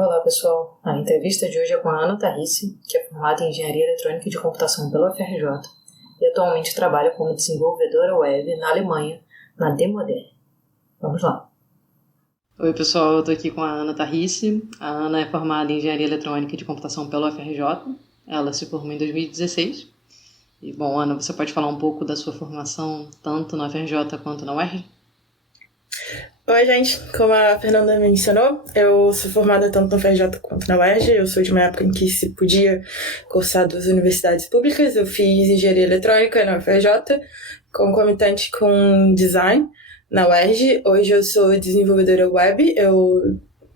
Olá pessoal, a entrevista de hoje é com a Ana Tarrisi, que é formada em Engenharia Eletrônica e de Computação pela UFRJ e atualmente trabalha como desenvolvedora web na Alemanha, na Demodern. Vamos lá. Oi pessoal, eu estou aqui com a Ana Tarrisi. A Ana é formada em Engenharia Eletrônica e de Computação pela UFRJ. Ela se formou em 2016. E, bom, Ana, você pode falar um pouco da sua formação tanto na UFRJ quanto na UERJ? Oi, gente. Como a Fernanda mencionou, eu sou formada tanto na UFRJ quanto na UERJ. Eu sou de uma época em que se podia cursar duas universidades públicas. Eu fiz Engenharia Eletrônica na UFRJ, concomitante com Design na UERJ. Hoje eu sou desenvolvedora web.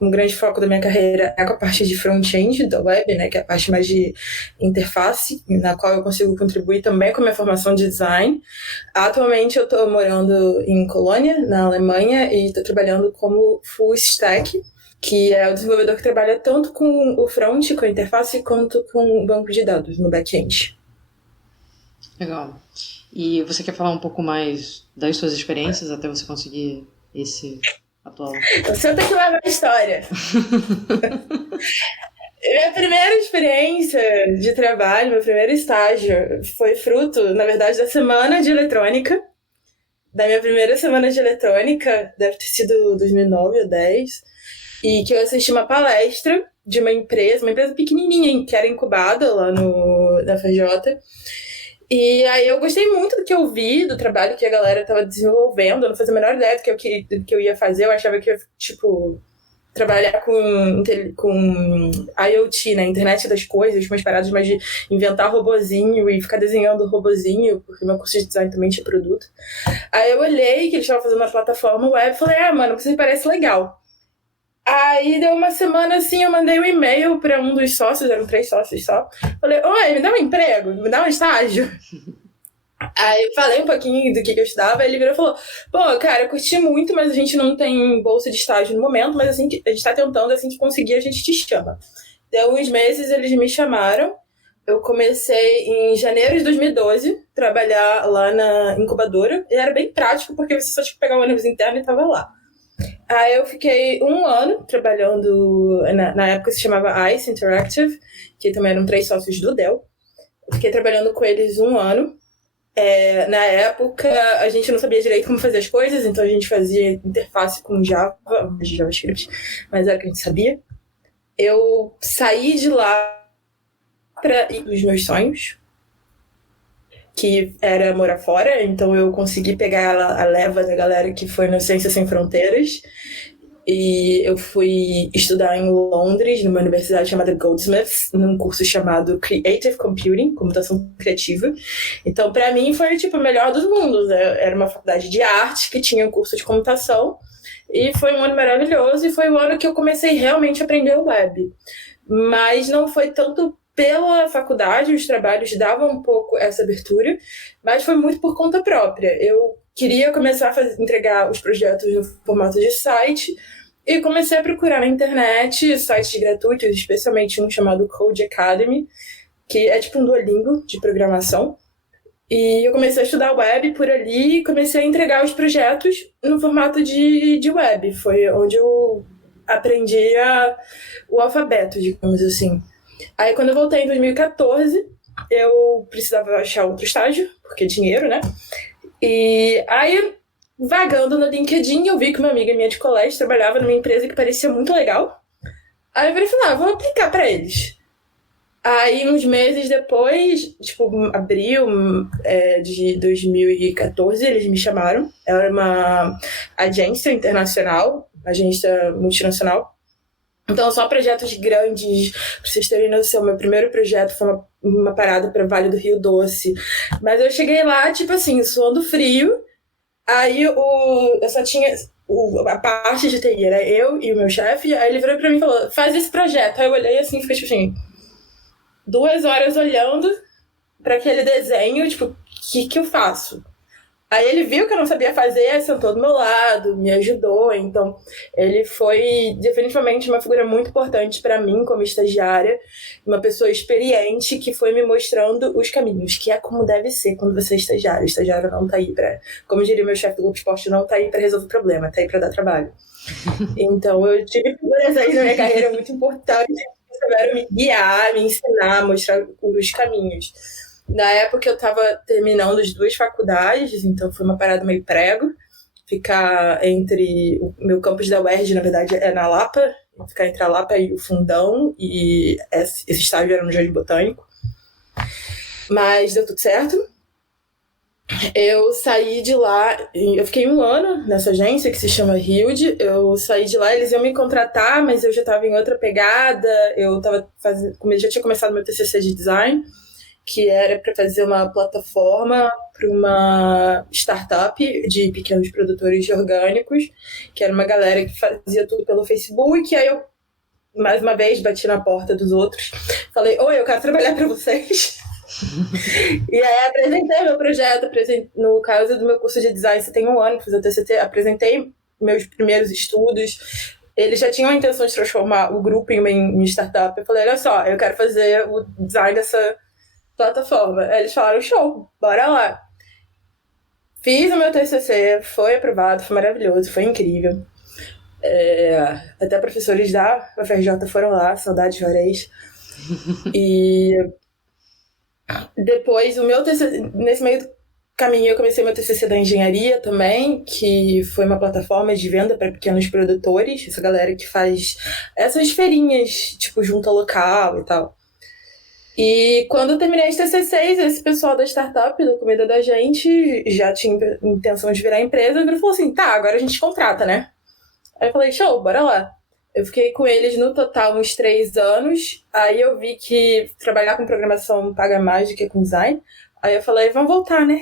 Um grande foco da minha carreira é com a parte de front-end da web, né, que é a parte mais de interface, na qual eu consigo contribuir também com a minha formação de design. Atualmente eu estou morando em Colônia, na Alemanha, e estou trabalhando como full stack, que é o desenvolvedor que trabalha tanto com o front, com a interface, quanto com o banco de dados no back-end. Legal. E você quer falar um pouco mais das suas experiências até você conseguir esse atual? Então, senta que lá na história. Minha primeira experiência de trabalho, meu primeiro estágio, foi fruto, na verdade, da semana de eletrônica. Da minha primeira semana de eletrônica, deve ter sido 2009 ou 2010, e que eu assisti uma palestra de uma empresa pequenininha, que era incubada lá na FJ. E aí eu gostei muito do que eu vi, do trabalho que a galera estava desenvolvendo. Eu não fazia a menor ideia do que eu ia fazer. Eu achava que ia, trabalhar com IoT, né? Internet das coisas, umas paradas mais de inventar robozinho e ficar desenhando robozinho, porque meu curso de design também tinha produto. Aí eu olhei que eles estavam fazendo uma plataforma web e falei, mano, você parece legal. Aí deu uma semana assim, eu mandei um e-mail para um dos sócios, eram 3 sócios só. Falei, oi, me dá um emprego, me dá um estágio. Aí eu falei um pouquinho do que eu estudava, ele virou e falou, pô, cara, eu curti muito, mas a gente não tem bolsa de estágio no momento, mas assim que a gente tá tentando, assim que conseguir, a gente te chama. Deu uns meses, eles me chamaram. Eu comecei em janeiro de 2012, trabalhar lá na incubadora. E era bem prático, porque você só tinha que pegar o ônibus interno e tava lá. Aí eu fiquei 1 ano trabalhando, na época se chamava ICE Interactive, que também eram 3 sócios do Dell. Eu fiquei trabalhando com eles 1 ano. Na época, a gente não sabia direito como fazer as coisas, então a gente fazia interface com Java, JavaScript, mas era o que a gente sabia. Eu saí de lá para ir dos meus sonhos, que era morar fora, então eu consegui pegar a leva da galera que foi no Ciências Sem Fronteiras, e eu fui estudar em Londres, numa universidade chamada Goldsmiths, num curso chamado Creative Computing, computação criativa. Então, para mim, foi o melhor dos mundos. Era uma faculdade de arte que tinha um curso de computação, e foi um ano maravilhoso, e foi o ano que eu comecei realmente a aprender o web. Mas não foi tanto pela faculdade, os trabalhos davam um pouco essa abertura, mas foi muito por conta própria. Eu queria começar a entregar os projetos no formato de site e comecei a procurar na internet sites gratuitos, especialmente um chamado Code Academy, que é tipo um Duolingo de programação. E eu comecei a estudar web por ali e comecei a entregar os projetos no formato de web. Foi onde eu aprendi o alfabeto, digamos assim. Aí, quando eu voltei em 2014, eu precisava achar outro estágio, porque dinheiro, né? E aí, vagando no LinkedIn, eu vi que uma amiga minha de colégio trabalhava numa empresa que parecia muito legal. Aí eu falei, vou aplicar pra eles. Aí, uns meses depois, abril de 2014, eles me chamaram. Era uma agência internacional, agência multinacional. Então, só projetos grandes, pra vocês terem noção, meu primeiro projeto foi uma parada para Vale do Rio Doce. Mas eu cheguei lá, suando frio. Aí eu só tinha a parte de TI, era eu e o meu chefe. Aí ele virou pra mim e falou, faz esse projeto. Aí eu olhei assim, fiquei 2 horas olhando para aquele desenho, o que eu faço? Aí ele viu que eu não sabia fazer, sentou do meu lado, me ajudou. Então, ele foi definitivamente uma figura muito importante para mim como estagiária, uma pessoa experiente que foi me mostrando os caminhos, que é como deve ser quando você é estagiário. O estagiário não tá aí para, como diria meu chefe do Globo Esporte, não tá aí para resolver problema, tá aí para dar trabalho. Então, eu tive figuras aí na minha carreira muito importantes que souberam me guiar, me ensinar, mostrar os caminhos. Na época eu estava terminando as 2 faculdades, então foi uma parada meio prego. Ficar entre... O meu campus da UERJ, na verdade, é na Lapa. Ficar entre a Lapa e o Fundão. E esse estágio era no Jardim Botânico. Mas deu tudo certo. Eu saí de lá... Eu fiquei 1 ano nessa agência que se chama Hilde. Eu saí de lá, eles iam me contratar, mas eu já estava em outra pegada. Eu já tinha começado meu TCC de design, que era para fazer uma plataforma para uma startup de pequenos produtores de orgânicos, que era uma galera que fazia tudo pelo Facebook. E aí eu, mais uma vez, bati na porta dos outros, falei, oi, eu quero trabalhar para vocês. E aí apresentei meu projeto, no caso do meu curso de design, você tem 1 ano para fazer o TCT, apresentei meus primeiros estudos. Eles já tinham a intenção de transformar o grupo em uma startup. Eu falei, olha só, eu quero fazer o design dessa plataforma. Aí eles falaram, show, bora lá. Fiz o meu TCC, foi aprovado, foi maravilhoso, foi incrível. Até professores da UFRJ foram lá, saudades Juarez. E depois, o meu TCC, nesse meio caminho, eu comecei meu TCC da engenharia também, que foi uma plataforma de venda para pequenos produtores, essa galera que faz essas feirinhas, tipo, junta local e tal. E quando eu terminei as TCCs, esse pessoal da startup, da comida da gente, já tinha intenção de virar empresa, e falou assim, tá, agora a gente contrata, né? Aí eu falei, show, bora lá. Eu fiquei com eles no total uns 3 anos, aí eu vi que trabalhar com programação paga mais do que com design, aí eu falei, vamos voltar, né?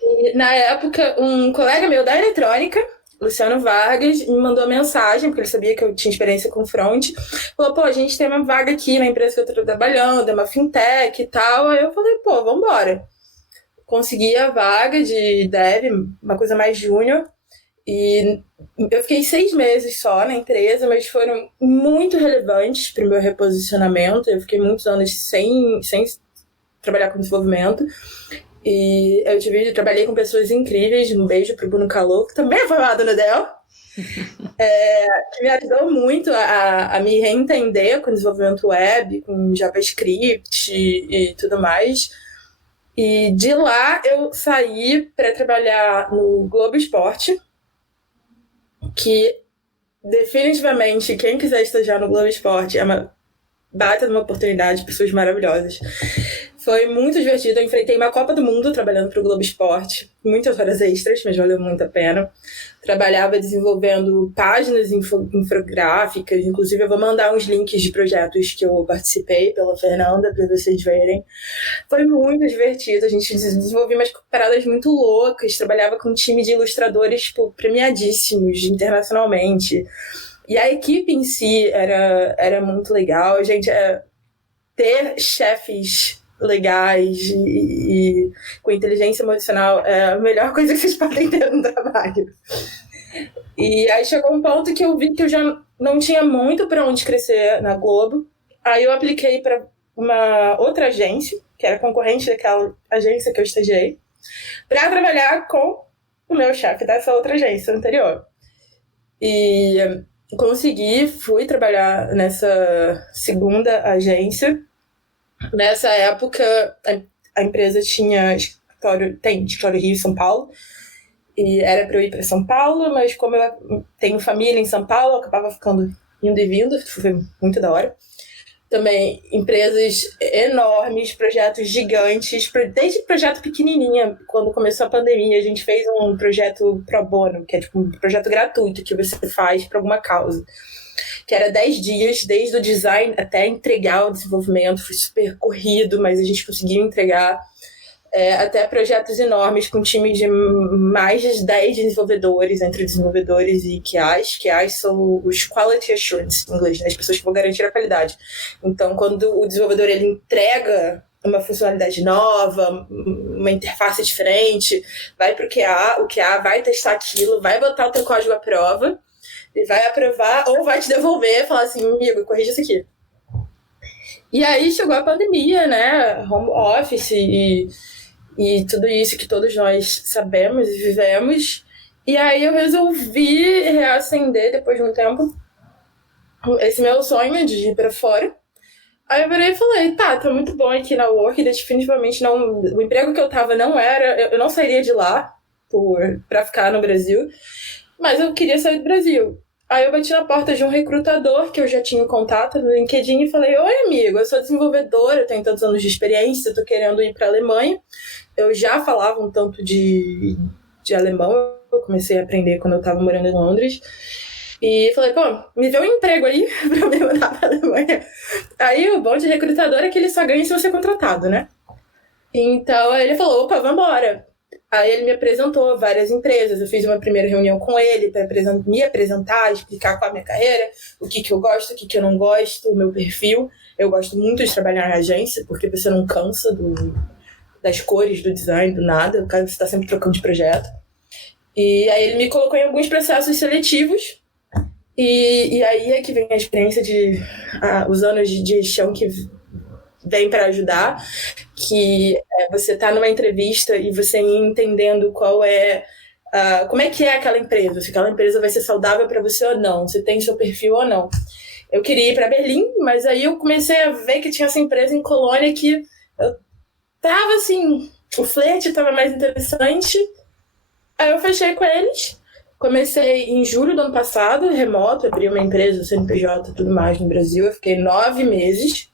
E na época, um colega meu da eletrônica, Luciano Vargas, me mandou mensagem, porque ele sabia que eu tinha experiência com front. Falou, pô, a gente tem uma vaga aqui na empresa que eu tô trabalhando, é uma fintech e tal. Aí eu falei, pô, vambora. Consegui a vaga de dev, uma coisa mais júnior. E eu fiquei 6 meses só na empresa, mas foram muito relevantes para o meu reposicionamento. Eu fiquei muitos anos sem trabalhar com desenvolvimento. E eu trabalhei com pessoas incríveis. Um beijo pro Bruno Calou, que também é formado no Dell, que me ajudou muito a me reentender com desenvolvimento web, com JavaScript e tudo mais. E de lá eu saí para trabalhar no Globo Esporte, que definitivamente quem quiser estagiar no Globo Esporte é uma baita de uma oportunidade, pessoas maravilhosas. Foi muito divertido, eu enfrentei uma Copa do Mundo trabalhando para o Globo Esporte, muitas horas extras, mas valeu muito a pena. Trabalhava desenvolvendo páginas infográficas, inclusive eu vou mandar uns links de projetos que eu participei pela Fernanda para vocês verem. Foi muito divertido, a gente desenvolvia umas paradas muito loucas, trabalhava com um time de ilustradores premiadíssimos internacionalmente. E a equipe em si era muito legal, gente, ter chefes legais e com inteligência emocional é a melhor coisa que vocês podem ter no trabalho. E aí chegou um ponto que eu vi que eu já não tinha muito para onde crescer na Globo. Aí eu apliquei para uma outra agência, que era concorrente daquela agência que eu estagiei, para trabalhar com o meu chefe dessa outra agência anterior. E consegui, fui trabalhar nessa segunda agência. Nessa época, a empresa tem escritório Rio e São Paulo, e era para eu ir para São Paulo, mas como eu tenho família em São Paulo, eu acabava ficando indo e vindo, foi muito da hora. Também empresas enormes, projetos gigantes, desde projeto pequenininha. Quando começou a pandemia, a gente fez um projeto pro bono, que é tipo um projeto gratuito que você faz para alguma causa, que era 10 dias, desde o design até entregar o desenvolvimento. Foi super corrido, mas a gente conseguiu entregar. Até projetos enormes com time de mais de 10 desenvolvedores, entre desenvolvedores e QAs. QAs são os Quality Assurance, em inglês, né? As pessoas que vão garantir a qualidade. Então, quando o desenvolvedor ele entrega uma funcionalidade nova, uma interface diferente, vai para o QA vai testar aquilo, vai botar o teu código à prova, e vai aprovar, ou vai te devolver e falar assim, amigo, corrige isso aqui. E aí chegou a pandemia, né? Home office e tudo isso que todos nós sabemos e vivemos. E aí eu resolvi reacender, depois de um tempo, esse meu sonho de ir para fora. Aí eu virei e falei, tá muito bom aqui na Work, definitivamente não... O emprego que eu tava não era... Eu não sairia de lá pra ficar no Brasil, mas eu queria sair do Brasil. Aí eu bati na porta de um recrutador que eu já tinha em contato no LinkedIn e falei, oi amigo, eu sou desenvolvedora, eu tenho tantos anos de experiência, eu tô querendo ir pra Alemanha. Eu já falava um tanto de alemão, eu comecei a aprender quando eu tava morando em Londres. E falei, pô, me vê um emprego aí pra eu me mandar pra Alemanha. Aí o bom de recrutador é que ele só ganha se você é contratado, né? Então ele falou, opa, vambora. Aí ele me apresentou várias empresas, eu fiz uma primeira reunião com ele para me apresentar, explicar qual é a minha carreira, o que eu gosto, o que eu não gosto, o meu perfil. Eu gosto muito de trabalhar na agência, porque você não cansa das cores, do design, do nada, você está sempre trocando de projeto. E aí ele me colocou em alguns processos seletivos, e aí é que vem a experiência os anos de gestão que vem para ajudar, que você tá numa entrevista e você entendendo como é que é aquela empresa, se aquela empresa vai ser saudável para você ou não, se tem seu perfil ou não. Eu queria ir para Berlim, mas aí eu comecei a ver que tinha essa empresa em Colônia que eu tava assim, o flerte tava mais interessante, aí eu fechei com eles. Comecei em julho do ano passado, remoto, abri uma empresa, CNPJ e tudo mais no Brasil. Eu fiquei 9 meses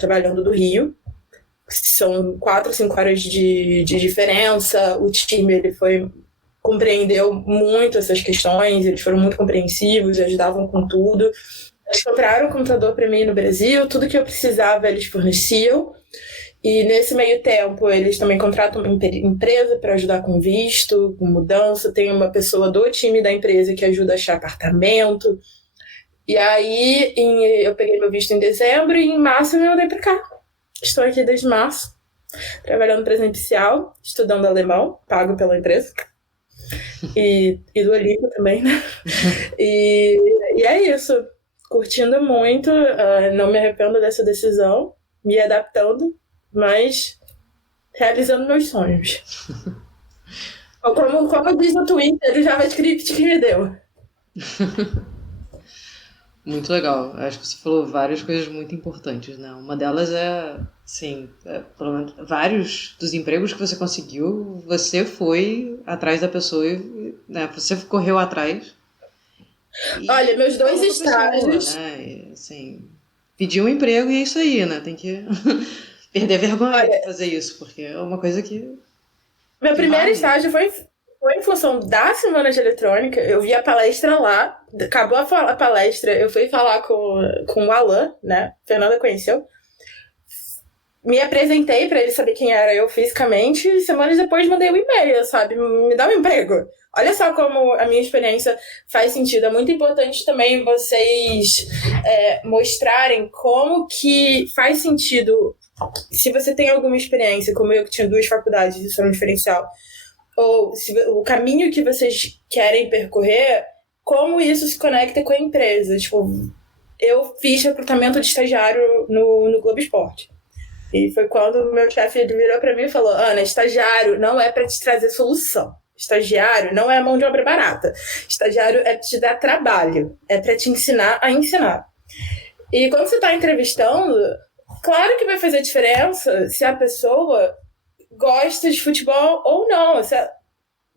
trabalhando do Rio. São 4 ou 5 horas de diferença. O time ele compreendeu muito essas questões, eles foram muito compreensivos, ajudavam com tudo. Eles compraram um computador para mim no Brasil, tudo que eu precisava eles forneciam. E nesse meio tempo, eles também contratam uma empresa para ajudar com visto, com mudança. Tem uma pessoa do time da empresa que ajuda a achar apartamento. E aí, eu peguei meu visto em dezembro e em março eu me mudei para cá. Estou aqui desde março, trabalhando presencial, estudando alemão, pago pela empresa. E Duolingo também, né? E é isso. Curtindo muito, não me arrependo dessa decisão, me adaptando, mas realizando meus sonhos. Como diz no Twitter, o JavaScript que me deu. Muito legal. Acho que você falou várias coisas muito importantes, né? Uma delas pelo menos vários dos empregos que você conseguiu, você foi atrás da pessoa, né? Você correu atrás. Olha, meus 2 estágios... Né? Assim, pedir um emprego e é isso aí, né? Tem que perder a vergonha de fazer isso, porque é uma coisa que... Meu primeiro estágio foi em função da Semana de Eletrônica. Eu vi a palestra lá, acabou a palestra, eu fui falar com o Alan, né? Fernanda conheceu. Me apresentei para ele saber quem era eu fisicamente e semanas depois mandei um e-mail, sabe? Me dá um emprego. Olha só como a minha experiência faz sentido. É muito importante também vocês mostrarem como que faz sentido. Se você tem alguma experiência, como eu que tinha 2 faculdades, isso é um diferencial, ou o caminho que vocês querem percorrer, como isso se conecta com a empresa. Tipo, eu fiz recrutamento de estagiário no Globo Esporte. E foi quando o meu chefe virou para mim e falou: Ana, estagiário não é para te trazer solução. Estagiário não é mão de obra barata. Estagiário é para te dar trabalho, é para te ensinar a ensinar. E quando você está entrevistando, claro que vai fazer diferença se a pessoa gosta de futebol ou não.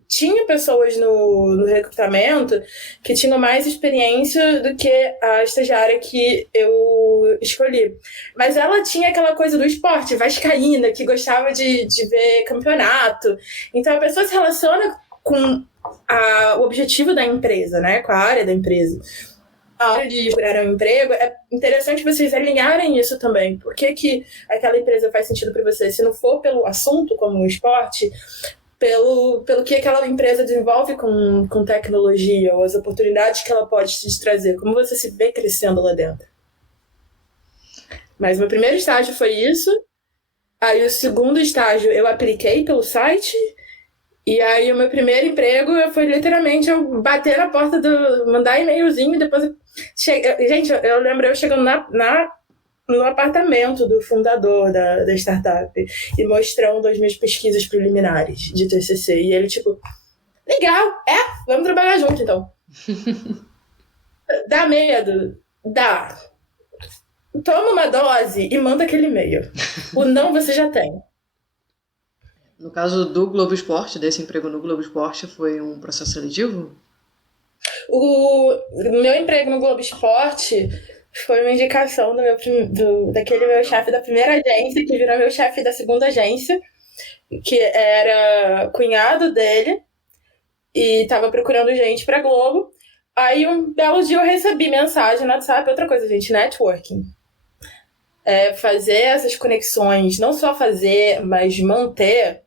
Tinha pessoas no recrutamento que tinham mais experiência do que a estagiária que eu escolhi. Mas ela tinha aquela coisa do esporte, vascaína, que gostava de ver campeonato. Então a pessoa se relaciona com o objetivo da empresa, né? Com a área da empresa. A hora de procurar um emprego, é interessante vocês alinharem isso também. Por que aquela empresa faz sentido para você? Se não for pelo assunto, como o esporte, pelo que aquela empresa desenvolve com tecnologia, ou as oportunidades que ela pode te trazer, como você se vê crescendo lá dentro. Mas meu primeiro estágio foi isso. Aí o segundo estágio eu apliquei pelo site. E aí o meu primeiro emprego foi literalmente eu bater na porta mandar e-mailzinho e depois... Gente, eu lembro eu chegando no apartamento do fundador da startup e mostrando as minhas pesquisas preliminares de TCC. E ele, tipo, legal, vamos trabalhar junto, então. Dá medo? Dá. Toma uma dose e manda aquele e-mail. O não você já tem. No caso do Globo Esporte, desse emprego no Globo Esporte, foi um processo seletivo? O meu emprego no Globo Esporte foi uma indicação daquele meu chefe da primeira agência, que virou meu chefe da segunda agência, que era cunhado dele e estava procurando gente para Globo. Aí um belo dia eu recebi mensagem no WhatsApp, outra coisa, gente, networking. Fazer essas conexões, não só fazer, mas manter.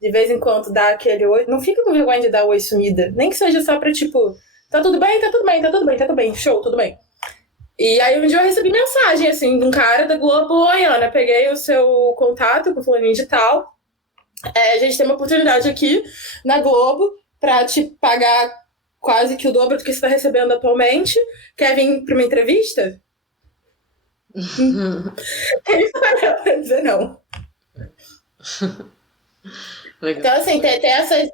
De vez em quando dá aquele oi. Não fica com vergonha de dar oi sumida. Nem que seja só pra, tipo, tá tudo bem, tá tudo bem, tá tudo bem, tá tudo bem, show, tudo bem. E aí um dia eu recebi mensagem, assim, de um cara da Globo: oi, Ana, peguei o seu contato com o fulaninho de tal. A gente tem uma oportunidade aqui na Globo pra te pagar quase que o dobro do que você tá recebendo atualmente. Quer vir pra uma entrevista? Ele falou pra dizer não. Legal. Então, assim, ter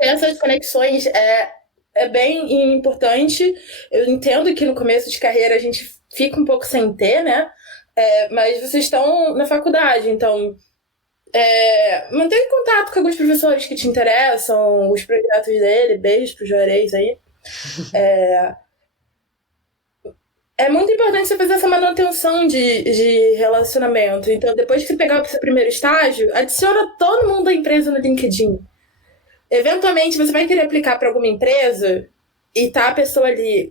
essas conexões é bem importante. Eu entendo que no começo de carreira a gente fica um pouco sem ter, né? Mas vocês estão na faculdade, então mantenha contato com alguns professores que te interessam, os projetos dele, beijos pro Juarez aí. É muito importante você fazer essa manutenção de relacionamento. Então, depois que você pegar o seu primeiro estágio, adiciona todo mundo da empresa no LinkedIn. Eventualmente, você vai querer aplicar para alguma empresa e tá a pessoa ali.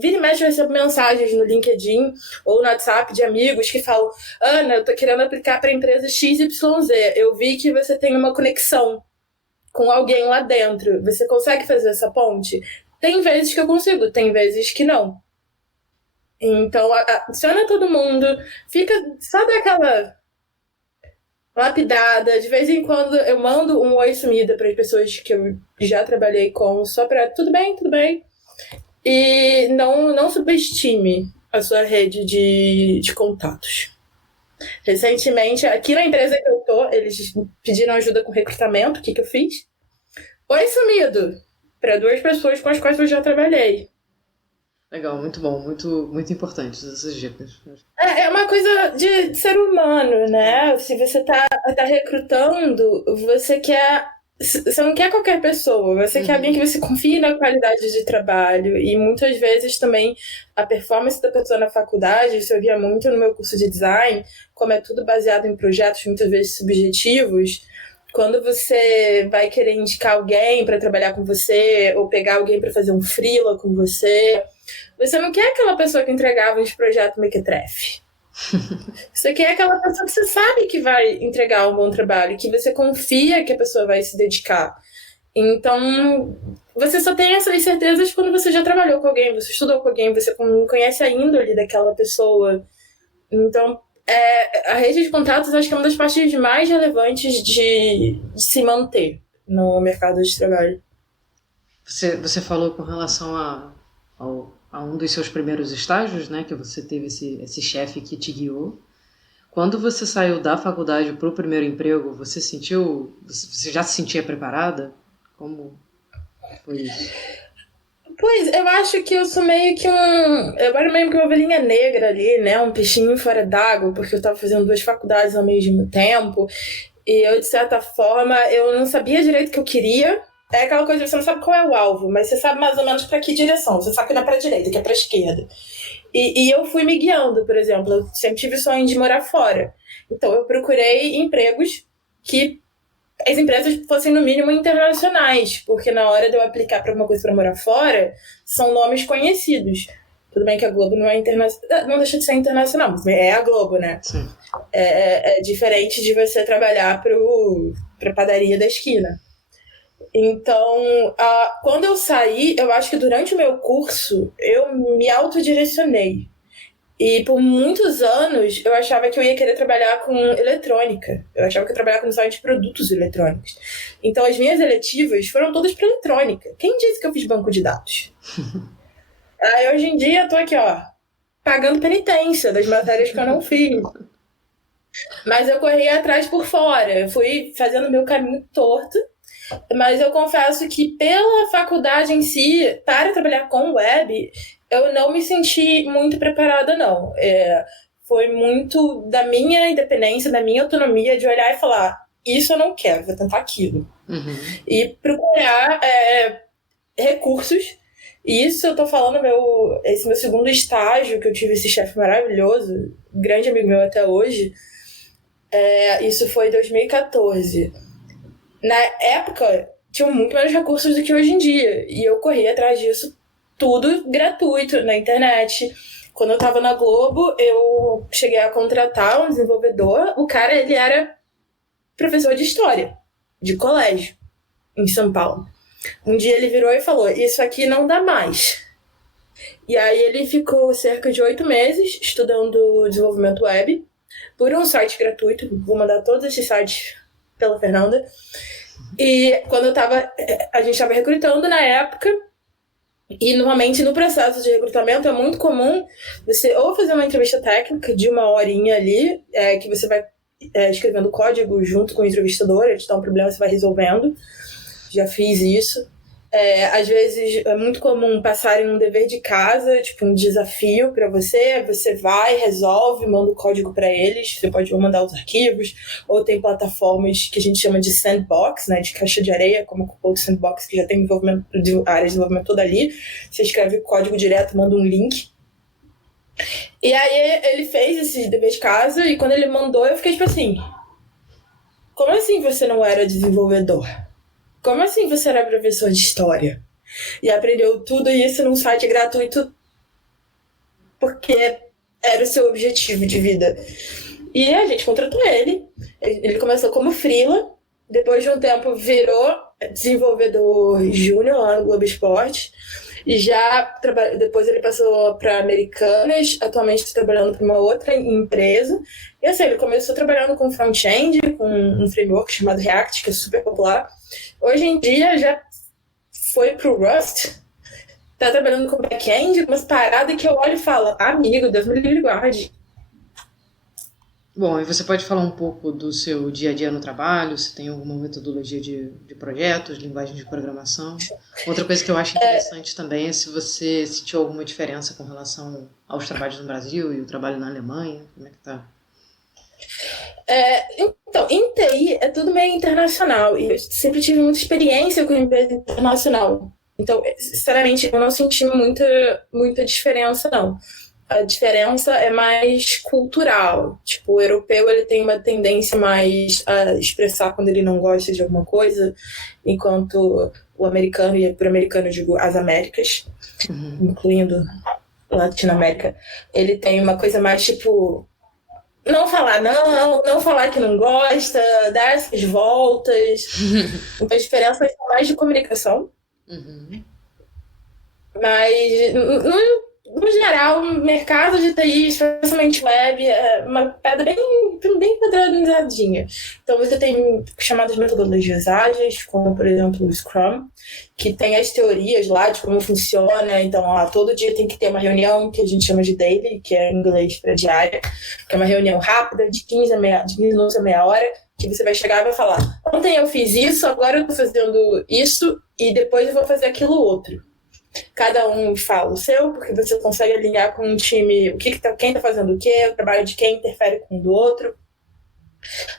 Vira e mexe, eu recebo mensagens no LinkedIn ou no WhatsApp de amigos que falam: Ana, eu tô querendo aplicar para a empresa XYZ. Eu vi que você tem uma conexão com alguém lá dentro. Você consegue fazer essa ponte? Tem vezes que eu consigo, tem vezes que não. Então, adiciona todo mundo, fica só daquela lapidada. De vez em quando eu mando um oi sumida para as pessoas que eu já trabalhei com, só para tudo bem. E não subestime a sua rede de contatos. Recentemente, aqui na empresa que eu tô, eles pediram ajuda com recrutamento. O que eu fiz? Oi sumido para 2 pessoas com as quais eu já trabalhei. Legal, muito bom, muito importantes essas dicas. É uma coisa de ser humano, né? Se você tá recrutando, você não quer qualquer pessoa, você quer alguém que você confie na qualidade de trabalho. E muitas vezes também a performance da pessoa na faculdade, isso eu via muito no meu curso de design, como é tudo baseado em projetos muitas vezes subjetivos. Quando você vai querer indicar alguém para trabalhar com você, ou pegar alguém para fazer um freela com você não quer aquela pessoa que entregava uns projetos mequetrefe. Você quer aquela pessoa que você sabe que vai entregar um bom trabalho, que você confia que a pessoa vai se dedicar. Então, você só tem essas certezas quando você já trabalhou com alguém, você estudou com alguém, você conhece a índole daquela pessoa. Então, a rede de contatos acho que é uma das partes mais relevantes de se manter no mercado de trabalho. Você falou com relação a um dos seus primeiros estágios, né, que você teve esse chefe que te guiou. Quando você saiu da faculdade para o primeiro emprego, você já se sentia preparada? Como foi isso? Pois, eu acho que eu sou meio que eu era meio que uma ovelhinha negra ali, né, um peixinho fora d'água, porque eu estava fazendo 2 faculdades ao mesmo tempo, e eu, de certa forma, eu não sabia direito o que eu queria. É aquela coisa que você não sabe qual é o alvo, mas você sabe mais ou menos para que direção. Você sabe que não é para a direita, que é para a esquerda. E eu fui me guiando, por exemplo. Eu sempre tive o sonho de morar fora. Então, eu procurei empregos que as empresas fossem, no mínimo, internacionais. Porque na hora de eu aplicar para alguma coisa para morar fora, são nomes conhecidos. Tudo bem que a Globo não é internacional, não deixa de ser internacional, mas é a Globo, né? Sim. É diferente de você trabalhar para a padaria da esquina. Então, quando eu saí, eu acho que durante o meu curso, eu me autodirecionei. E por muitos anos eu achava que eu ia querer trabalhar com eletrônica. Eu achava que eu ia trabalhar com design de produtos eletrônicos. Então as minhas eletivas foram todas para eletrônica. Quem disse que eu fiz banco de dados? Aí hoje em dia eu tô aqui, ó, pagando penitência das matérias que eu não fiz. Mas eu corri atrás por fora. Eu fui fazendo meu caminho torto. Mas eu confesso que pela faculdade em si, para trabalhar com web, eu não me senti muito preparada, não. Foi muito da minha independência, da minha autonomia de olhar e falar, isso eu não quero, vou tentar aquilo. E procurar recursos. E isso eu tô falando, esse meu segundo estágio, que eu tive esse chefe maravilhoso, grande amigo meu até hoje, isso foi em 2014. Na época, tinham muito menos recursos do que hoje em dia. E eu corri atrás disso tudo gratuito na internet. Quando eu tava na Globo, eu cheguei a contratar um desenvolvedor. O cara, ele era professor de história, de colégio, em São Paulo. Um dia ele virou e falou, isso aqui não dá mais. E aí ele ficou cerca de 8 meses estudando desenvolvimento web por um site gratuito. Vou mandar todos esses sites pela Fernanda. E quando a gente estava recrutando na época, e normalmente no processo de recrutamento é muito comum você ou fazer uma entrevista técnica de 1 horinha ali, que você vai escrevendo código junto com o entrevistador, ele te dá um problema, você vai resolvendo. Já fiz isso. Às vezes é muito comum passarem um dever de casa, tipo um desafio para você vai, resolve, manda o código para eles, você pode mandar os arquivos, ou tem plataformas que a gente chama de sandbox, né, de caixa de areia, como o Code Sandbox, que já tem a área de desenvolvimento toda ali, você escreve o código direto, manda um link. E aí ele fez esse dever de casa, e quando ele mandou, eu fiquei tipo assim, como assim você não era desenvolvedor? Como assim você era professor de história? E aprendeu tudo isso num site gratuito porque era o seu objetivo de vida. E a gente contratou ele. Ele começou como freela. Depois de um tempo virou desenvolvedor júnior lá no Globo Esporte. E depois ele passou para Americanas. Atualmente está trabalhando para uma outra empresa. E assim, ele começou trabalhando com front-end, com um framework chamado React, que é super popular. Hoje em dia já foi pro Rust, tá trabalhando com back-end, umas paradas que eu olho e falo, amigo, Deus me livre e guarde. Bom, e você pode falar um pouco do seu dia a dia no trabalho, se tem alguma metodologia de projetos, linguagem de programação? Outra coisa que eu acho interessante também é se você sentiu alguma diferença com relação aos trabalhos no Brasil e o trabalho na Alemanha, como é que tá? Então, em TI é tudo meio internacional e eu sempre tive muita experiência com empresa internacional. Então, sinceramente, eu não senti muita diferença, não. A diferença é mais cultural. Tipo, o europeu ele tem uma tendência mais a expressar quando ele não gosta de alguma coisa, enquanto o americano, e por americano eu digo as Américas, incluindo Latinoamérica, ele tem uma coisa mais tipo... Não falar não falar que não gosta, dar essas voltas. Então, as diferenças são mais de comunicação. Mas, no geral, o mercado de TI, especialmente web, é uma pedra bem padronizadinha. Então, você tem chamadas metodologias ágeis, como, por exemplo, o Scrum, que tem as teorias lá de como funciona. Então, todo dia tem que ter uma reunião que a gente chama de daily, que é em inglês para diária, que é uma reunião rápida, de 15 minutos a meia hora, que você vai chegar e vai falar, ontem eu fiz isso, agora eu tô fazendo isso, e depois eu vou fazer aquilo outro. Cada um fala o seu, porque você consegue alinhar com um time quem tá fazendo o quê, o trabalho de quem interfere com o do outro.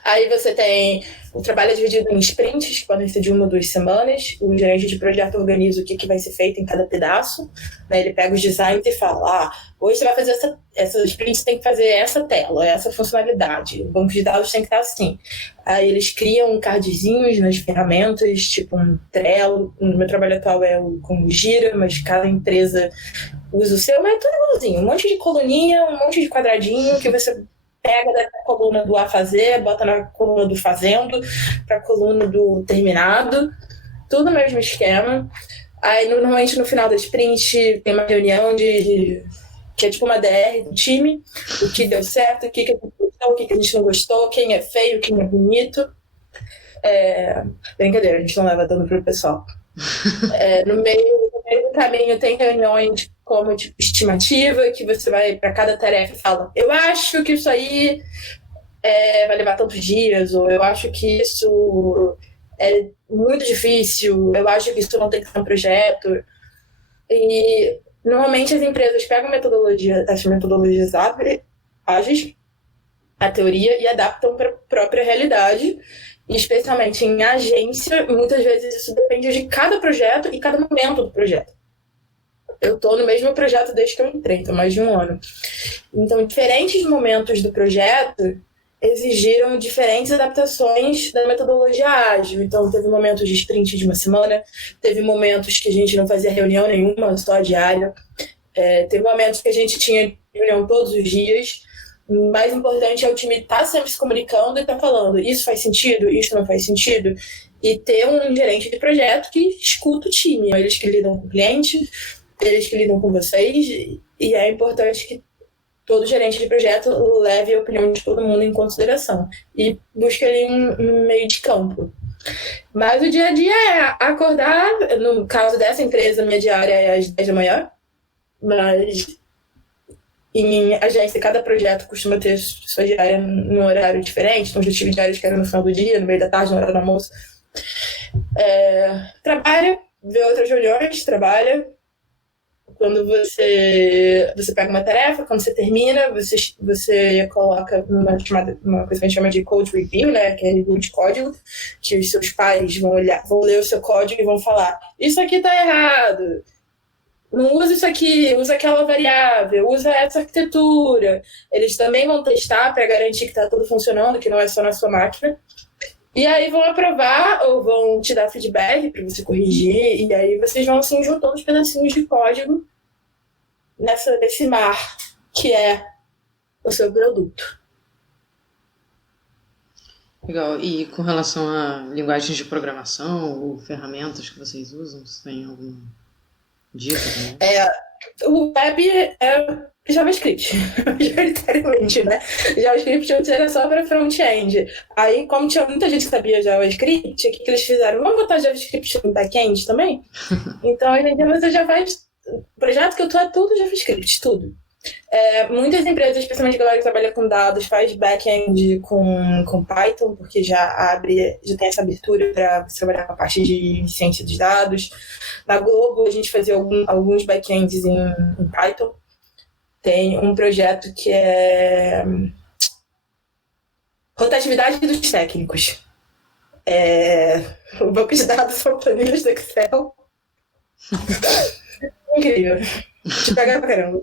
Aí você tem o trabalho dividido em sprints, que podem ser de 1 ou 2 semanas. O gerente de projeto organiza o que vai ser feito em cada pedaço, né? Ele pega os designs e fala, hoje você vai fazer essa sprint, tem que fazer essa tela, essa funcionalidade, o banco de dados tem que estar assim. Aí eles criam cardzinhos nas ferramentas, tipo um Trello. No meu trabalho atual é com Gira, mas cada empresa usa o seu, mas é tudo igualzinho, um monte de coluninha, um monte de quadradinho que você pega da coluna do a fazer, bota na coluna do fazendo, pra coluna do terminado, tudo no mesmo esquema. Aí, normalmente, no final da sprint, tem uma reunião de que é tipo uma DR do time, o que deu certo, o que a gente gostou, o que a gente não gostou, quem é feio, quem é bonito. Brincadeira, a gente não leva dano pro pessoal. No meio do caminho tem reuniões como tipo, estimativa, que você vai para cada tarefa e fala, eu acho que isso aí vai levar tantos dias, ou eu acho que isso é muito difícil, eu acho que isso não tem que ser um projeto. E normalmente as empresas pegam as metodologias ágeis, a teoria, e adaptam para a própria realidade, e especialmente em agência, muitas vezes isso depende de cada projeto e cada momento do projeto. Eu estou no mesmo projeto desde que eu entrei, então mais de um ano. Então, diferentes momentos do projeto exigiram diferentes adaptações da metodologia ágil. Então, teve momentos de sprint de uma semana, teve momentos que a gente não fazia reunião nenhuma, só diária. Teve momentos que a gente tinha reunião todos os dias. O mais importante é o time estar sempre se comunicando e estar falando isso faz sentido, isso não faz sentido. E ter um gerente de projeto que escuta o time. Eles que lidam com o cliente, eles que lidam com vocês. E é importante que todo gerente de projeto leve a opinião de todo mundo em consideração e busque ali um meio de campo. Mas o dia a dia é acordar, no caso dessa empresa, minha diária é às 10 da manhã, mas em agência, cada projeto costuma ter sua diária num horário diferente, então já tive diárias que eram no final do dia, no meio da tarde, no horário do almoço. Trabalha, vê outras reuniões, trabalha. Quando você pega uma tarefa, quando você termina, você coloca uma coisa que a gente chama de code review, né, que é review de código, que os seus pares vão ler o seu código e vão falar, isso aqui está errado, não usa isso aqui, usa aquela variável, usa essa arquitetura. Eles também vão testar para garantir que está tudo funcionando, que não é só na sua máquina. E aí vão aprovar ou vão te dar feedback para você corrigir, e aí vocês vão assim juntando os pedacinhos de código nesse mar que é o seu produto. Legal. E com relação a linguagens de programação ou ferramentas que vocês usam, você tem alguma dica também? O web é JavaScript, majoritariamente, né? JavaScript era só para front-end. Aí, como tinha muita gente que sabia JavaScript, o que eles fizeram? Vamos botar JavaScript no back-end também? Então, hoje em dia você já faz... O projeto que eu tô é tudo JavaScript, tudo. Muitas empresas, especialmente a galera que trabalha com dados, faz back-end com Python, porque já tem essa abertura para trabalhar com a parte de ciência dos dados. Na Globo, a gente fazia alguns back-ends em Python. Tem um projeto que é rotatividade dos técnicos. O banco de dados são planilhas do Excel. Incrível. Te pegar pra caramba.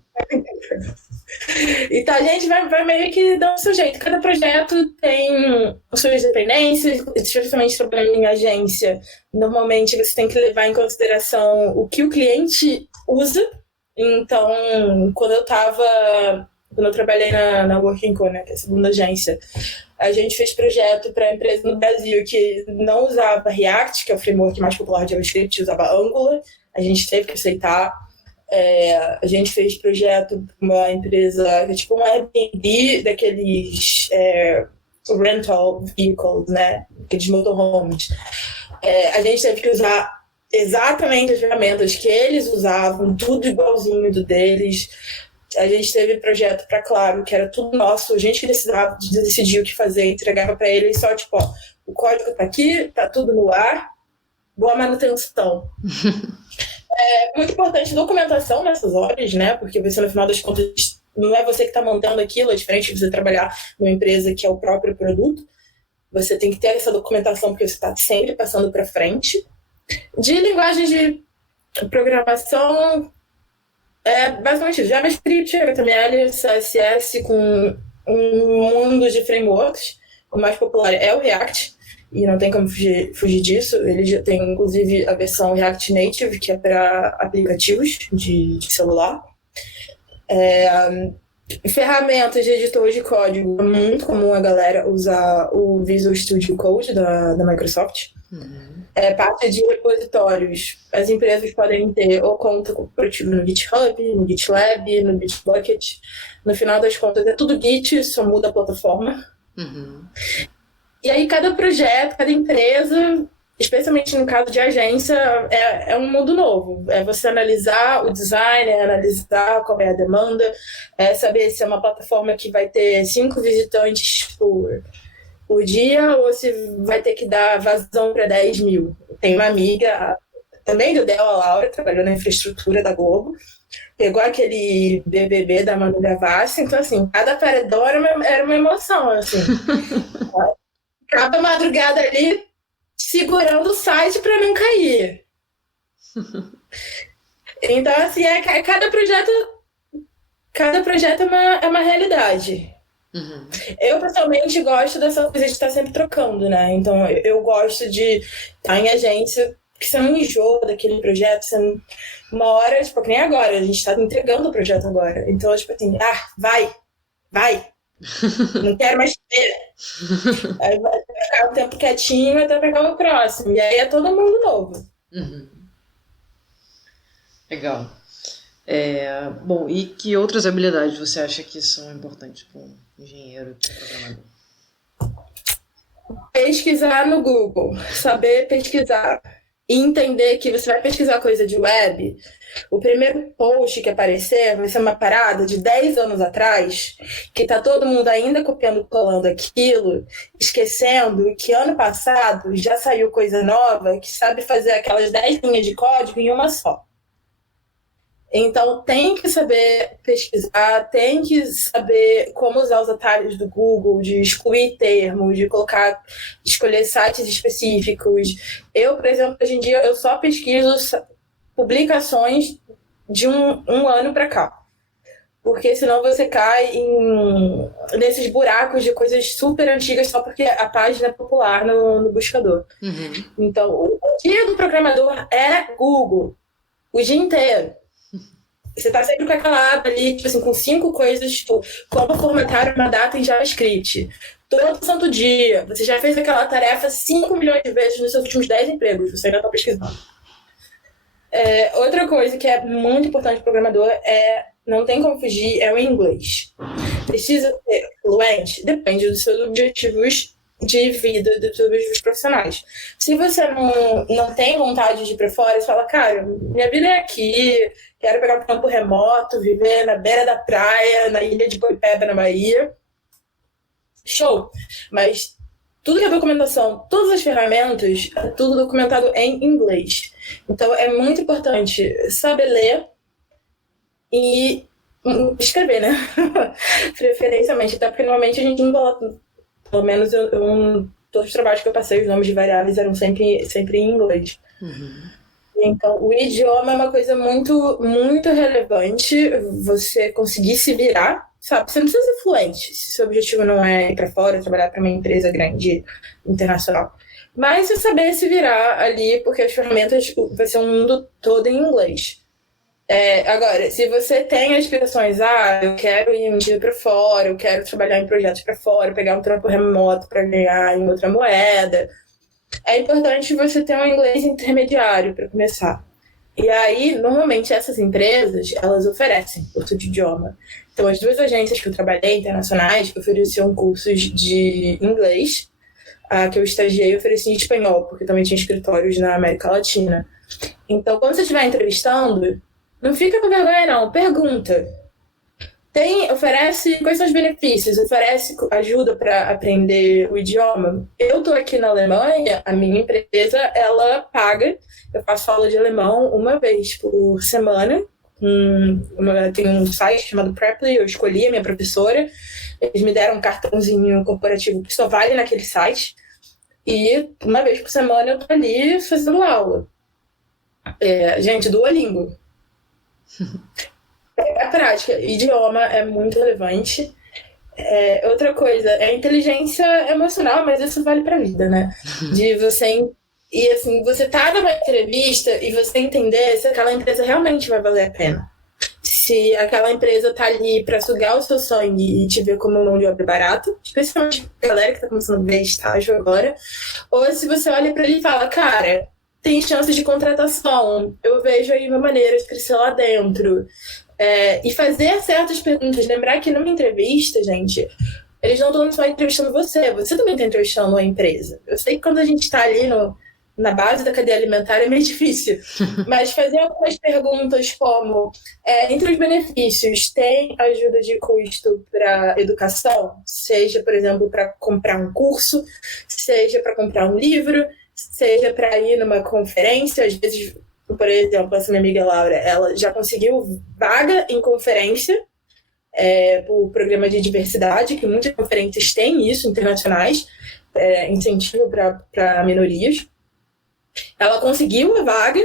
Então a gente vai meio que dando o seu jeito. Cada projeto tem suas dependências, especialmente trabalhando em agência. Normalmente você tem que levar em consideração o que o cliente usa. Então, quando eu trabalhei na Working Co, né, que é a segunda agência, a gente fez projeto para a empresa no Brasil que não usava React, que é o framework mais popular de JavaScript, usava Angular. A gente teve que aceitar. A gente fez projeto para uma empresa que é tipo um Airbnb daqueles rental vehicles, né? Aqueles motorhomes. A gente teve que usar exatamente as ferramentas que eles usavam, tudo igualzinho do deles. A gente teve projeto para Claro, que era tudo nosso, a gente que decidiu o que fazer, entregava para eles só tipo, ó, o código tá aqui, tá tudo no ar, boa manutenção. Muito importante documentação nessas horas, né? Porque você, no final das contas, não é você que está montando aquilo, é diferente de você trabalhar numa empresa que é o próprio produto. Você tem que ter essa documentação porque você está sempre passando para frente. De linguagens de programação, basicamente JavaScript, HTML, CSS, com um mundo de frameworks. O mais popular é o React. E não tem como fugir disso. Ele já tem, inclusive, a versão React Native, que é para aplicativos de celular. Ferramentas de editor de código. É muito comum a galera usar o Visual Studio Code da Microsoft. Parte de repositórios. As empresas podem ter ou conta corporativa no GitHub, no GitLab, no Bitbucket. No final das contas, é tudo Git, só muda a plataforma. E aí, cada projeto, cada empresa, especialmente no caso de agência, é um mundo novo. É você analisar o design, analisar qual é a demanda, saber se é uma plataforma que vai ter 5 visitantes por dia ou se vai ter que dar vazão para 10 mil. Tem uma amiga, também do Del, a Laura, trabalhou na infraestrutura da Globo, pegou aquele BBB da Manu Gavassi, então, assim, cada paredão era uma emoção, assim. Cada madrugada ali segurando o site para não cair. Então, assim, cada projeto é uma realidade. Eu, pessoalmente, gosto dessa coisa de estar sempre trocando, né? Então, eu gosto de estar em agência, que você não enjoa daquele projeto, uma hora, tipo, que nem agora, a gente está entregando o projeto agora. Então, tipo assim, vai, não quero mais ver. Aí vai ficar um tempo quietinho até pegar o próximo. E aí é todo mundo novo. Legal. Bom, e que outras habilidades você acha que são importantes para um engenheiro e programador? Pesquisar no Google, saber pesquisar e entender que você vai pesquisar coisa de web, o primeiro post que aparecer vai ser uma parada de 10 anos atrás, que tá todo mundo ainda copiando e colando aquilo, esquecendo que ano passado já saiu coisa nova que sabe fazer aquelas 10 linhas de código em uma só. Então, tem que saber pesquisar, tem que saber como usar os atalhos do Google, de excluir termos, de escolher sites específicos. Eu, por exemplo, hoje em dia, eu só pesquiso publicações de um ano para cá. Porque senão você cai nesses buracos de coisas super antigas só porque a página é popular no buscador. Então, o dia do programador é Google, o dia inteiro. Você tá sempre com aquela aba ali, tipo assim, com 5 coisas, tipo, como formatar uma data em JavaScript. Todo santo dia. Você já fez aquela tarefa 5 milhões de vezes nos seus últimos 10 empregos. Você ainda tá pesquisando. Outra coisa que é muito importante para o programador não tem como fugir, é o inglês. Precisa ser fluente? Depende dos seus objetivos de vida, dos seus objetivos profissionais. Se você não tem vontade de ir para fora, você fala, cara, minha vida é aqui, quero pegar um campo remoto, viver na beira da praia, na ilha de Boipeba, na Bahia. Show! Mas tudo que é documentação, todas as ferramentas, é tudo documentado em inglês. Então, é muito importante saber ler e escrever, né? Preferencialmente, até porque normalmente a gente não coloca, pelo menos todos os trabalhos que eu passei, os nomes de variáveis eram sempre em inglês. Então, o idioma é uma coisa muito, muito relevante, você conseguir se virar, sabe? Você não precisa ser fluente, se seu objetivo não é ir para fora, trabalhar para uma empresa grande, internacional. Mas você saber se virar ali, porque as ferramentas vai ser um mundo todo em inglês. Agora, se você tem aspirações, eu quero ir um dia para fora, eu quero trabalhar em projetos para fora, pegar um trampo remoto para ganhar em outra moeda, é importante você ter um inglês intermediário para começar. E aí, normalmente, essas empresas, elas oferecem curso de idioma. Então, as 2 agências que eu trabalhei, internacionais, ofereciam cursos de inglês, a que eu estagiei oferecia em espanhol, porque também tinha escritórios na América Latina. Então, quando você estiver entrevistando, não fica com vergonha, não. Pergunta. Oferece quais são os benefícios? Oferece ajuda para aprender o idioma? Eu estou aqui na Alemanha, a minha empresa, ela paga. Eu faço aula de alemão uma vez por semana. Tem um site chamado Preply, eu escolhi a minha professora. Eles me deram um cartãozinho corporativo que só vale naquele site. E uma vez por semana eu tô ali fazendo aula. Gente, Duolingo. A prática, idioma é muito relevante. Outra coisa, é inteligência emocional, mas isso vale pra vida, né? De você... E assim, você tá numa entrevista e você entender se aquela empresa realmente vai valer a pena. se aquela empresa tá ali para sugar o seu sangue e te ver como mão de obra barata, especialmente a galera que tá começando a ver estágio agora, ou se você olha para ele e fala, cara, tem chances de contratação, eu vejo aí uma maneira de crescer lá dentro. E fazer certas perguntas. Lembrar que numa entrevista, gente, eles não estão só entrevistando você também está entrevistando a empresa. Eu sei que quando a gente está ali na base da cadeia alimentar é meio difícil, mas fazer algumas perguntas como, entre os benefícios, tem ajuda de custo para educação? Seja, por exemplo, para comprar um curso, seja para comprar um livro, seja para ir numa conferência. Às vezes, por exemplo, essa minha amiga Laura, ela já conseguiu vaga em conferência por programa de diversidade, que muitas conferências têm isso, internacionais, incentivo para minorias. Ela conseguiu a vaga,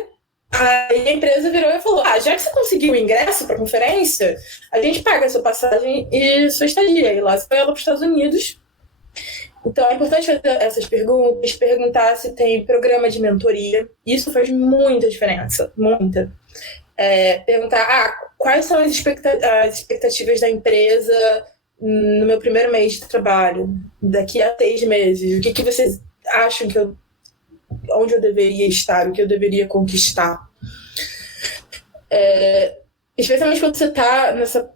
aí a empresa virou e falou, já que você conseguiu o ingresso para a conferência, a gente paga a sua passagem e sua estadia. E lá você foi ela para os Estados Unidos. Então é importante fazer essas perguntas, perguntar se tem programa de mentoria. Isso faz muita diferença, muita. Perguntar quais são as expectativas da empresa no meu primeiro mês de trabalho, daqui a 6 meses. O que vocês acham onde eu deveria estar, o que eu deveria conquistar? Especialmente quando você está nessa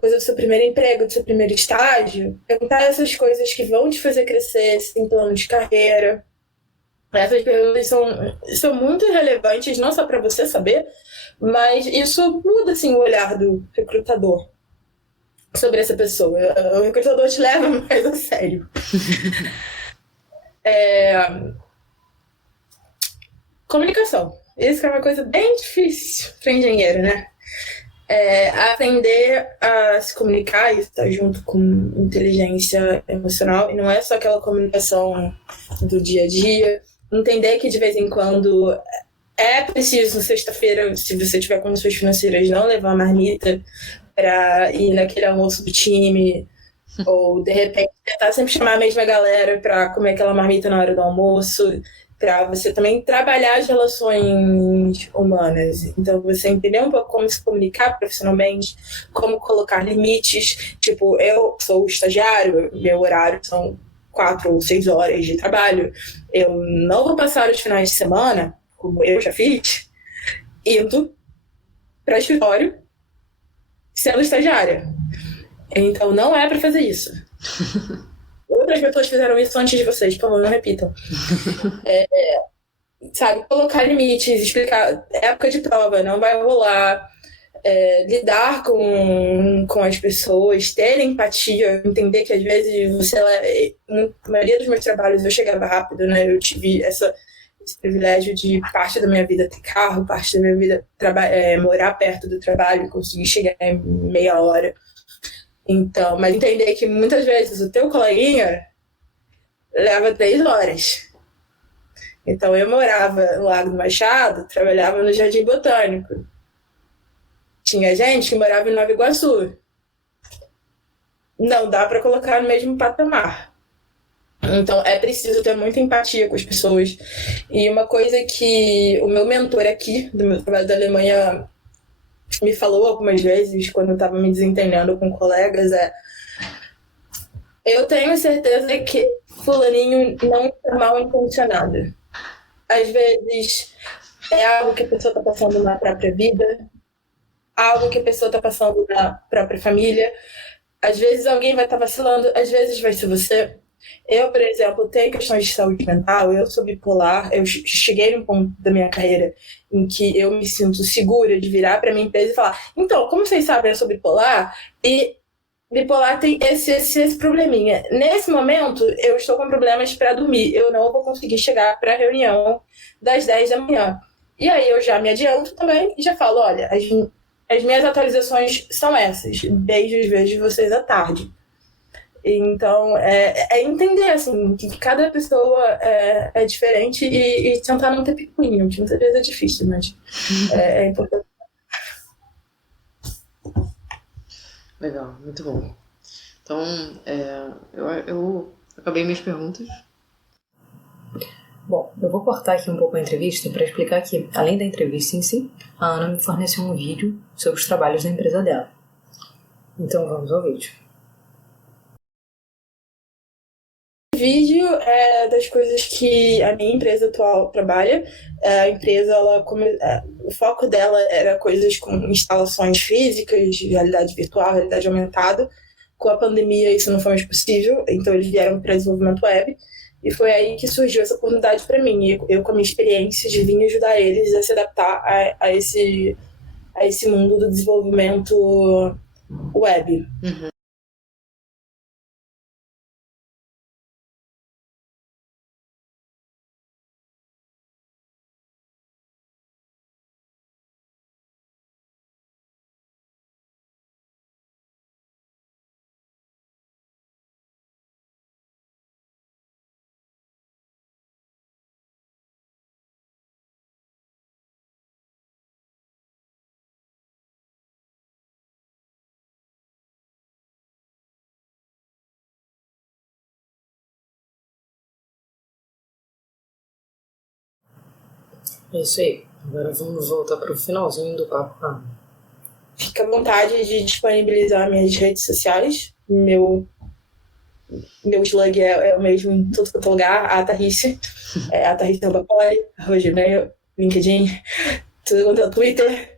coisa do seu primeiro emprego, do seu primeiro estágio, perguntar essas coisas que vão te fazer crescer, se tem plano de carreira. Essas perguntas são muito relevantes, não só para você saber, mas isso muda assim, o olhar do recrutador sobre essa pessoa. O recrutador te leva mais a sério. Comunicação. Isso é uma coisa bem difícil para engenheiro, né? Aprender a se comunicar e estar junto com inteligência emocional. E não é só aquela comunicação do dia a dia. Entender que de vez em quando é preciso, sexta-feira, se você tiver condições financeiras, não levar a marmita para ir naquele almoço do time. Ou, de repente, tentar sempre chamar a mesma galera para comer aquela marmita na hora do almoço, para você também trabalhar as relações humanas. Então, você entender um pouco como se comunicar profissionalmente, como colocar limites. Tipo, eu sou estagiário, meu horário são 4 ou 6 horas de trabalho. Eu não vou passar os finais de semana, como eu já fiz, indo para escritório sendo estagiária. Então, não é para fazer isso. Outras pessoas fizeram isso antes de vocês, por favor, não repitam. Sabe, colocar limites, explicar época de prova, não vai rolar. Lidar com as pessoas, ter empatia, entender que às vezes na maioria dos meus trabalhos eu chegava rápido, né? Eu tive esse privilégio de parte da minha vida ter carro, parte da minha vida morar perto do trabalho, conseguir chegar em meia hora. Então, mas entender que muitas vezes o teu coleguinha leva 3 horas. Então, eu morava no Lago do Machado, trabalhava no Jardim Botânico. Tinha gente que morava em Nova Iguaçu. Não dá para colocar no mesmo patamar. Então, é preciso ter muita empatia com as pessoas. E uma coisa que o meu mentor aqui, do meu trabalho da Alemanha, me falou algumas vezes, quando eu estava me desentendendo com colegas, eu tenho certeza que fulaninho não está mal intencionado. Às vezes, é algo que a pessoa está passando na própria vida, algo que a pessoa está passando na própria família. Às vezes alguém vai estar vacilando, às vezes vai ser você. Eu, por exemplo, tenho questões de saúde mental, eu sou bipolar, eu cheguei num ponto da minha carreira em que eu me sinto segura de virar para minha empresa e falar, então, como vocês sabem, eu sou bipolar, e bipolar tem esse probleminha. Nesse momento, eu estou com problemas para dormir, eu não vou conseguir chegar para a reunião das 10 da manhã. E aí eu já me adianto também e já falo, olha, as minhas atualizações são essas, beijos, vejo vocês à tarde. Então, entender, assim, que cada pessoa é diferente e tentar não ter picuinha, que muitas vezes é difícil, mas é importante. Legal, muito bom. Então, eu acabei minhas perguntas. Bom, eu vou cortar aqui um pouco a entrevista para explicar que, além da entrevista em si, a Ana me forneceu um vídeo sobre os trabalhos da empresa dela. Então vamos ao vídeo. O vídeo é das coisas que a minha empresa atual trabalha. A empresa, o foco dela era coisas com instalações físicas, de realidade virtual, realidade aumentada. Com a pandemia isso não foi mais possível, então eles vieram para desenvolvimento web. E foi aí que surgiu essa oportunidade para mim. E eu, com a minha experiência, de vir ajudar eles a se adaptar a esse mundo do desenvolvimento web. Uhum. É isso aí. Agora vamos voltar para o finalzinho do papo com a Ana. Fica à vontade de disponibilizar minhas redes sociais. Meu slug é o mesmo em todo quanto lugar, a Tharisse. A Tharisse.poli, Gmail, LinkedIn, tudo quanto é Twitter.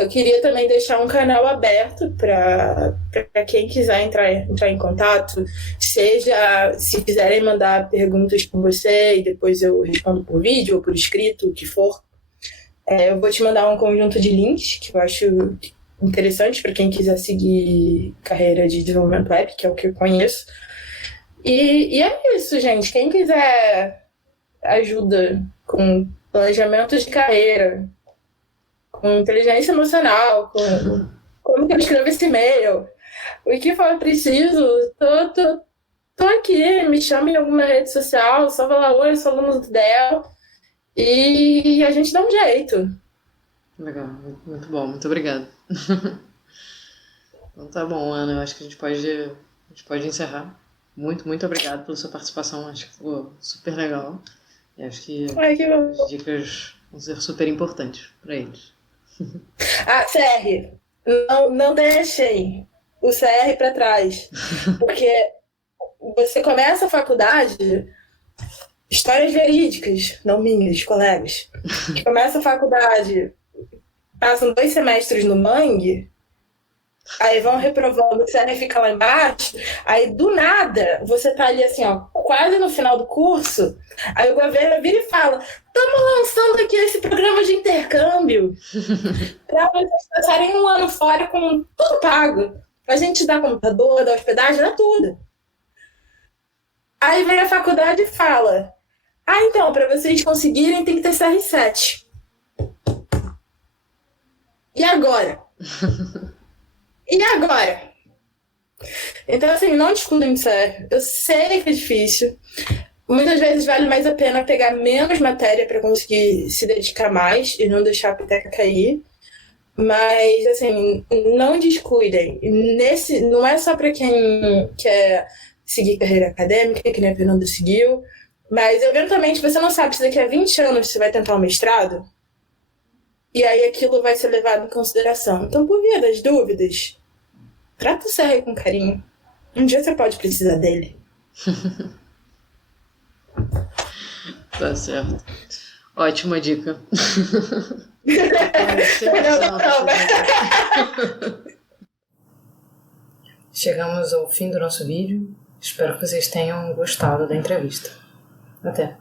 Eu queria também deixar um canal aberto para quem quiser entrar em contato, seja se quiserem mandar perguntas por você e depois eu respondo por vídeo ou por escrito, o que for. Eu vou te mandar um conjunto de links que eu acho interessante para quem quiser seguir carreira de desenvolvimento web, que é o que eu conheço. E é isso, gente. Quem quiser ajuda com planejamento de carreira, com inteligência emocional, com como que eu escrevo esse e-mail, o que for preciso, tô aqui, me chame em alguma rede social, sou Oi, sou aluno do DEL, e a gente dá um jeito. Legal, muito bom, muito obrigada. Então tá bom, Ana, eu acho que a gente pode encerrar. Muito obrigado pela sua participação, acho que ficou super legal. E acho que as dicas vão ser super importantes para eles. CR, não deixem o CR para trás, porque você começa a faculdade, histórias verídicas, não minhas, colegas, que começa a faculdade, passam 2 semestres no mangue, aí vão reprovando, o CR fica lá embaixo, aí do nada você tá ali assim, ó, quase no final do curso, aí o governo vira e fala: estamos lançando aqui esse programa de intercâmbio para vocês passarem 1 ano fora com tudo pago. A gente dá computador, dá hospedagem, dá tudo. Aí vem a faculdade e fala: então, para vocês conseguirem tem que ter CR7. E agora? E agora? Então, assim, não discutam de CR. Eu sei que é difícil. Muitas vezes vale mais a pena pegar menos matéria para conseguir se dedicar mais e não deixar a peteca cair. Mas, assim, não descuidem. Não é só para quem quer seguir carreira acadêmica, que nem a Fernanda seguiu, mas, eventualmente, você não sabe se daqui a 20 anos você vai tentar um mestrado, e aí aquilo vai ser levado em consideração. Então, por via das dúvidas, trata o CR com carinho. Um dia você pode precisar dele. Tá certo. Ótima dica. Chegamos ao fim do nosso vídeo. Espero que vocês tenham gostado da entrevista. Até!